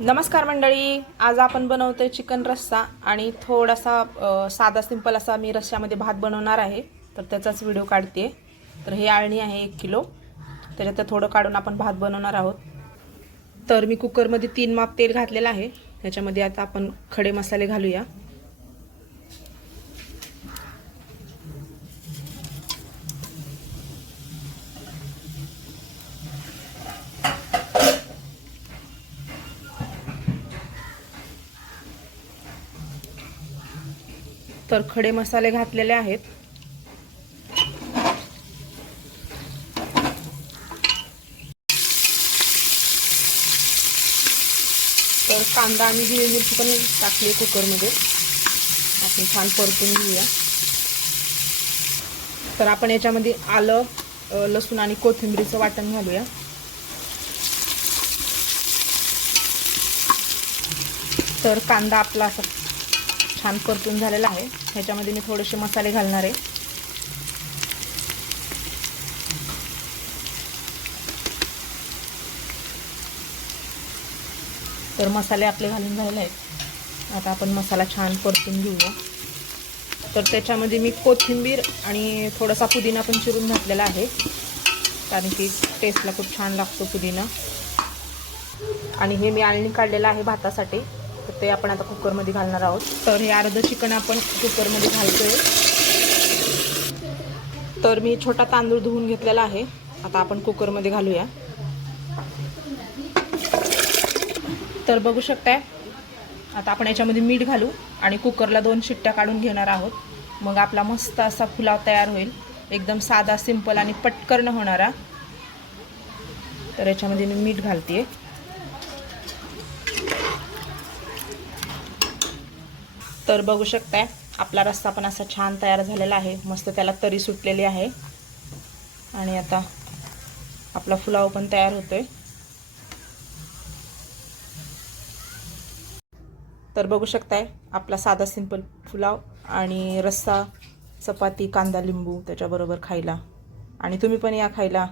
नमस्कार मंडळी, आज आपण बनवतोय चिकन रस्सा आणि थोडासा साधा सिंपल असा मी रस्स्यामध्ये भात बनवणार आहे. तर त्याचाच व्हिडिओ काढते. तर हे आळणी आहे 1 किलो, त्याच्यात थोडं काढून आपण भात बनवणार आहोत. तर मी कुकरमध्ये 3 माप तेल घातलेलं आहे. त्याच्यामध्ये आता आपण खडे मसाले घालूया. तर खडे मसाले घातलेले आहेत. तर कांदा आणि हिरवी मिरची पण टाकली कुकरमध्ये. आपण छान परतून घेऊया. तर आपण याच्यामध्ये आलं, लसूण आणि कोथिंबीरचं वाटण घालूया. तर कांदा आपला असा छान परतून झालेला आहे. ह्याच्यामध्ये मी थोडेसे मसाले घालणार आहे. तर मसाले आपले घालून झालेले आहेत. आता आपण मसाला छान परतून घेऊया. तर त्याच्यामध्ये मी कोथिंबीर आणि थोडासा पुदिना पण चिरून घातलेला आहे, कारण की टेस्टला खूप छान लागतो पुदिना. आणि हे मी आळणी काढलेलं आहे भातासाठी, तर ते आपण आता कुकरमध्ये घालणार आहोत. तर हे अर्ध चिकन आपण कुकरमध्ये घालतोय. तर मी छोटा तांदूळ धुवून घेतलेला आहे. आता आपण कुकरमध्ये घालूया. तर बघू शकताय, आता आपण याच्यामध्ये मीठ घालू आणि कुकरला 2 शिट्ट्या काढून घेणार आहोत. मग आपला मस्त असा पुलाव तयार होईल, एकदम साधा सिंपल आणि पटकन होणारा. तर याच्यामध्ये मी मीठ घालते. तर बघू शकताय, आपला रस्सा पण असा छान तयार झालेला आहे. मस्त त्याला तरी सुटलेली आहे. आणि आता आपला पुलाव पण तयार होतोय. तर बघू शकताय, आपला साधा सिंपल पुलाव आणि रस्सा, चपाती, कांदा, लिंबू त्याच्याबरोबर खायला. आणि तुम्ही पण या खायला.